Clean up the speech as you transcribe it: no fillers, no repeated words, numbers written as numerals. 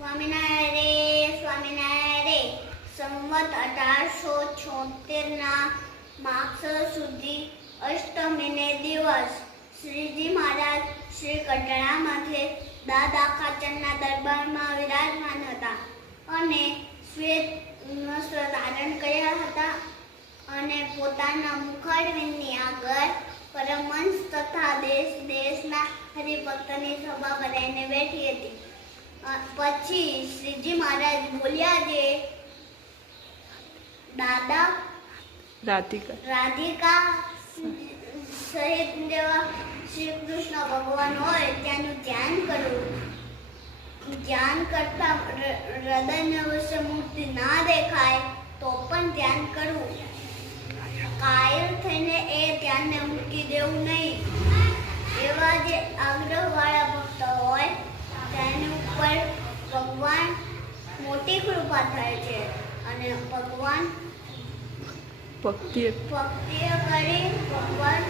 સ્વામિનારાયણ રે સંવત 1876 માગસર સુધી અષ્ટમીને દિવસ શ્રીજી મહારાજ શ્રી કટણામાંથી દાદા ખાચરના દરબારમાં વિરાજમાન હતા અને શ્વેત વસ્ત્ર ધારણ કર્યા હતા અને પોતાના મુખારવિંદની આગળ પરમહંસ તથા દેશના હરિભક્તની સભા ભરાઈને બેઠી હતી. પછી શ્રીજી મહારાજ બોલ્યા જે દાદા રાધિકા સહિત જેવા શ્રી કૃષ્ણ ભગવાન હોય ત્યાંનું ધ્યાન કરવું. ધ્યાન કરતા હૃદયને વચ્ચે મૂર્તિ ના દેખાય તો પણ ધ્યાન કરવું. કાયર થઈને એ ધ્યાનને મૂકી દેવું નહીં. એવા જે આગ્રહવાળા ભક્ત હોય તેની ઉપર ભગવાન મોટી કૃપા થાય છે અને ભગવાન ભક્તિ કરી ભગવાન